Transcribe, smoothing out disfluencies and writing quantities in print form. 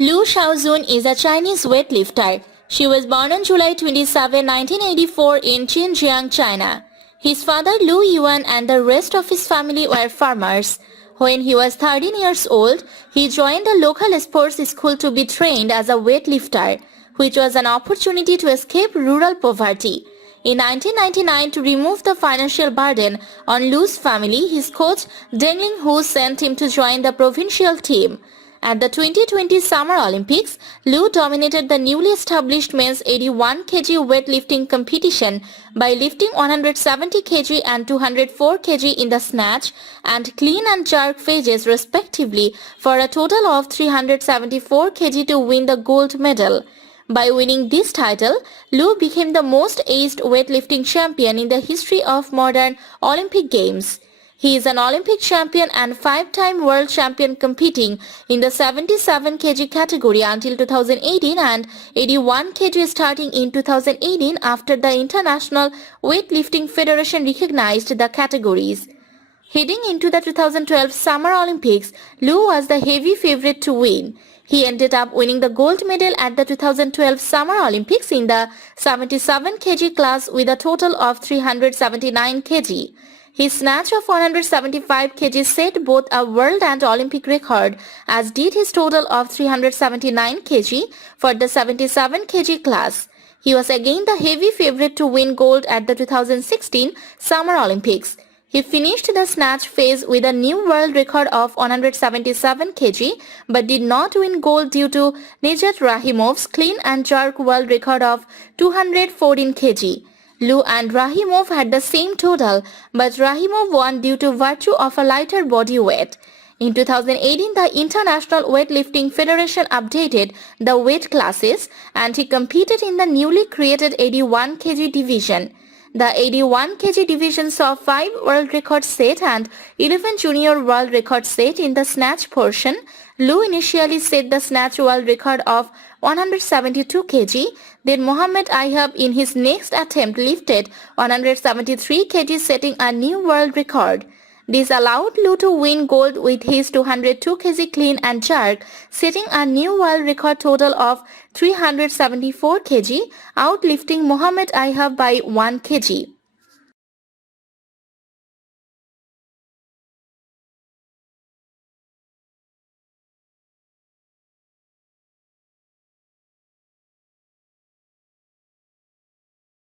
Lu Xiaojun is a Chinese weightlifter. She was born on July 27, 1984 in Qianjiang, China. His father Lu Yuan and the rest of his family were farmers. When he was 13 years old, he joined a local sports school to be trained as a weightlifter, which was an opportunity to escape rural poverty. In 1999, to remove the financial burden on Lu's family, his coach Dengling Hu sent him to join the provincial team. At the 2020 Summer Olympics, Lu dominated the newly established men's 81 kg weightlifting competition by lifting 170 kg and 204 kg in the snatch and clean and jerk phases respectively for a total of 374 kg to win the gold medal. By winning this title, Lu became the most aged weightlifting champion in the history of modern Olympic Games. He is an Olympic champion and 5-time world champion competing in the 77 kg category until 2018 and 81 kg starting in 2018 after the International Weightlifting Federation recognized the categories. Heading into the 2012 Summer Olympics, Lu was the heavy favorite to win. He ended up winning the gold medal at the 2012 Summer Olympics in the 77 kg class with a total of 379 kg. His snatch of 175 kg set both a world and Olympic record, as did his total of 379 kg for the 77 kg class. He was again the heavy favorite to win gold at the 2016 Summer Olympics. He finished the snatch phase with a new world record of 177 kg but did not win gold due to Nijat Rahimov's clean and jerk world record of 214 kg. Lu and Rahimov had the same total, but Rahimov won due to virtue of a lighter body weight. In 2018, the International Weightlifting Federation updated the weight classes and he competed in the newly created 81 kg division. The 81 kg division saw 5 world records set and 11 junior world records set in the snatch portion. Lu initially set the snatch world record of 172 kg. Then Mohammed Ayhab in his next attempt lifted 173 kg, setting a new world record. This allowed Lu to win gold with his 202 kg clean and jerk, setting a new world record total of 374 kg, outlifting Mohammed Ayhab by 1 kg.